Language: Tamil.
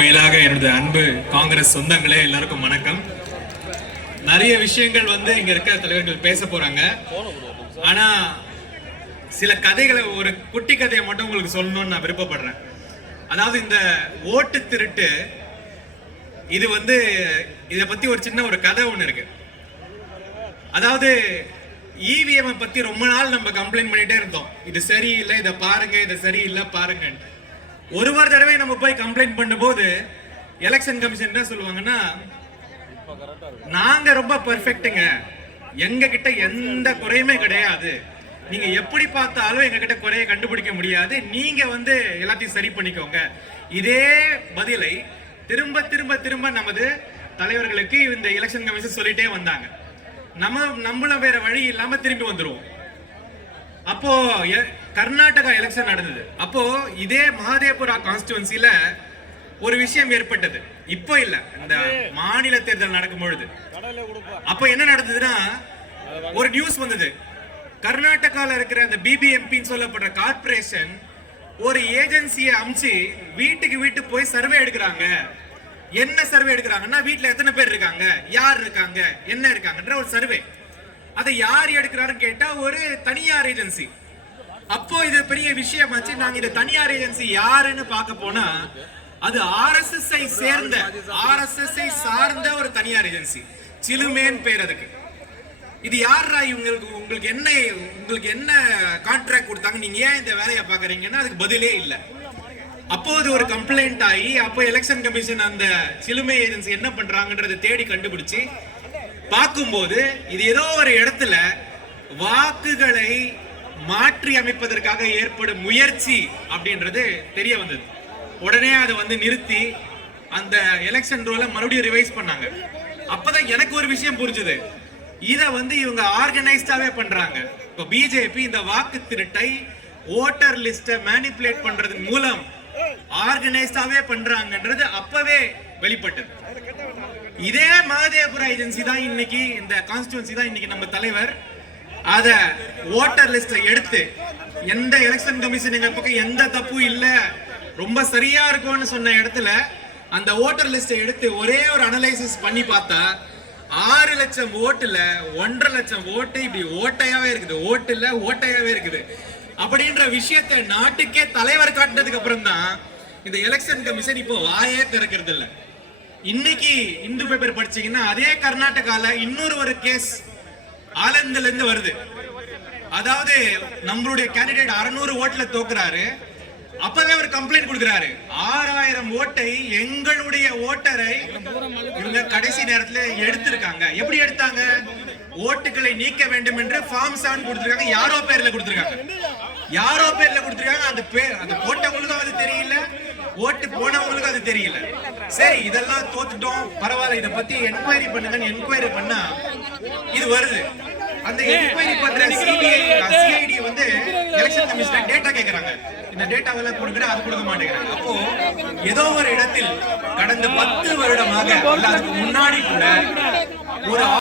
மேலாக எனது அன்பு காங்கிரஸ் சொந்தங்களே எல்லாருக்கும் வணக்கம். நிறைய விஷயங்கள் இங்க இருக்க தலைவர்கள் பேச போறாங்க. ஆனா சில கதைகளை, ஒரு குட்டி கதையை மட்டும் உங்களுக்கு சொல்லணும்னு நான் விருப்பப்படுறேன். அதாவது இந்த ஓட்டு திருட்டு, இது இத பத்தி ஒரு சின்ன ஒரு கதை ஒண்ணு இருக்கு. அதாவது இவிஎம் பத்தி ரொம்ப நாள் நம்ம கம்ப்ளைண்ட் பண்ணிட்டே இருந்தோம். இது சரியில்லை, இதை பாருங்க, இது சரியில்லை பாருங்க. ஒரு தடவை நம்ம போய் கம்ப்ளைண்ட் பண்ணும்போது எலெக்ஷன் கமிஷன் என்ன சொல்லுவாங்கன்னா, நாங்க ரொம்ப பெர்ஃபெக்ட்டுங்க, எங்க கிட்ட எந்த குறையுமே கிடையாது, நீங்க எப்படி பார்த்தாலும் எங்க கிட்ட குறைய கண்டுபிடிக்க முடியாது, நீங்க எல்லாத்தையும் சரி பண்ணிக்கோங்க. இதே பதிலை திரும்ப திரும்ப திரும்ப நமது தலைவர்களுக்கு இந்த எலெக்ஷன் கமிஷன் சொல்லிட்டே வந்தாங்க. நம்மளும் வேற வழி இல்லாம திரும்பி வந்துருவோம். அப்போ கர்நாடகா எலெக்ஷன் நடந்தது. அப்போ இதே மகாதேவபுரா கான்ஸ்டிட்யூன்சில ஒரு விஷயம் ஏற்பட்டது. இப்போ இல்ல, இந்த மாநில தேர்தல் நடக்கும் பொழுது அப்போ என்ன நடந்ததுன்னா, ஒரு நியூஸ் வந்தது. கர்நாடகால இருக்கிற அந்த பிபிஎம்பின்னு சொல்லப்படுற கார்பரேஷன் ஒரு ஏஜென்சியை அமிச்சு வீட்டுக்கு வீட்டு போய் சர்வே எடுக்கிறாங்க. என்ன சர்வே எடுக்கிறாங்கன்னா, வீட்டுல எத்தனை பேர் இருக்காங்க, யார் இருக்காங்க, என்ன இருக்காங்கன்ற ஒரு சர்வே. அதை யார் எடுக்கிறாருன்னு கேட்டா ஒரு தனியார் ஏஜென்சி. அப்போ இது பெரிய விஷயமாச்சு. நாங்க இந்த தனியார் ஏஜென்சி யாருன்னு பார்க்க போனா, அது ஆர்எஸ்எஸ் சார்ந்த ஒரு தனியார் ஏஜென்சி, சிலுமேன் பேர் அதுக்கு. இது யாரா உங்களுக்கு என்ன கான்ட்ராக்ட் கொடுத்தாங்க, நீங்க ஏன் இந்த வேலையை பாக்குறீங்கன்னா அதுக்கு பதிலே இல்லை. அப்போது ஒரு கம்ப்ளைண்ட் ஆகி, அப்போ எலெக்ஷன் கமிஷன் அந்த சிலுமை ஏஜென்சி என்ன பண்றாங்கன்றதை தேடி கண்டுபிடிச்சு பார்க்கும்போது, இது ஏதோ ஒரு இடத்துல வாக்குகளை மாற்றி அமைப்பதற்காக ஏற்படும் முயற்சி அப்படின்றது தெரிய வந்தது. உடனே அதை நிறுத்தி அந்த எலெக்ஷன் ரோல மறுபடியும் ரிவைஸ் பண்ணாங்க. அப்பதான் எனக்கு ஒரு விஷயம் புரிஞ்சது. இத இவங்க ஆர்கனைஸ்டாவே பண்றாங்க. இப்ப பிஜேபி இந்த வாக்கு திருட்டை, ஓட்டர் லிஸ்ட மேனிபுலேட் பண்றதன் மூலம் ஆர்கனைஸ்டாவே பண்றாங்கன்றது அப்பவே வெளிப்பட்டது. இதே மகாதேவபுரா ஏஜென்சி தான் இன்னைக்கு, இந்த கான்ஸ்டிட்யூன்சி தான் இன்னைக்கு நம்ம தலைவர் அத ஓட்டர் லிஸ்ட எடுத்து, எந்த எலெக்ஷன் கமிஷன் எங்க பக்கம் எந்த தப்பும் இல்ல, ரொம்ப சரியா இருக்கும்னு சொன்ன இடத்துல அந்த ஓட்டர் லிஸ்ட எடுத்து ஒரே ஒரு அனலைசிஸ் பண்ணி பார்த்தா 6 லட்சம் ஓட்டுல 1.5 லட்சம் ஓட்டு இப்படி ஓட்டையாவே இருக்குது, ஓட்டுல ஓட்டையாவே இருக்குது. அப்படின்ற விஷயத்தை நாட்டுக்கே தலைவர் காட்டினதுக்கு அப்புறம் தான் இந்த எலெக்ஷன் கமிஷன் இப்போ வாயே திறக்கிறது இல்லை. இன்னைக்கு இந்து பேப்பர் படிச்சீங்கன்னா, அதே கர்நாடகால இன்னொரு ஒரு கேஸ் ஆலந்துல இருந்து வருது. அதாவது நம்மளுடைய கேண்டிடேட் 600 ஓட்டுல தோக்குறாரு. அப்பவே ஒரு கம்ப்ளைண்ட் கொடுக்கிறாரு, 6000 ஓட்டை எங்களுடைய ஓட்டரை இவங்க கடைசி நேரத்துல எடுத்திருக்காங்க. எப்படி எடுத்தாங்க? ஓட்டுகளை நீக்க வேண்டும் என்று ஃபார்ம் 7 கொடுத்திருக்காங்க. யாரோ பேர்ல கொடுத்திருக்காங்க. அந்த போட்டவங்களுக்கும் அது தெரியல, ஓட்டு போனவங்களுக்கும் அது தெரியல. சரி, இதெல்லாம் தோத்துட்டோம், பரவாயில்ல, இதை பத்தி என்கொயரி பண்ணுங்கன்னு என்கொயரி பண்ணா இது வருது. அந்த என்கொயரி பண்ற சிஐடி எலெக்ஷன் கமிஷன் டேட்டா கேக்குறாங்க. இந்த டேட்டாவெல்லாம் கொடுக்குற, அது கொடுக்க மாட்டேங்கிறாங்க. அப்போ ஏதோ ஒரு இடத்தில் கடந்த 10 வருடமாக, அதுக்கு முன்னாடி கூட ஒரு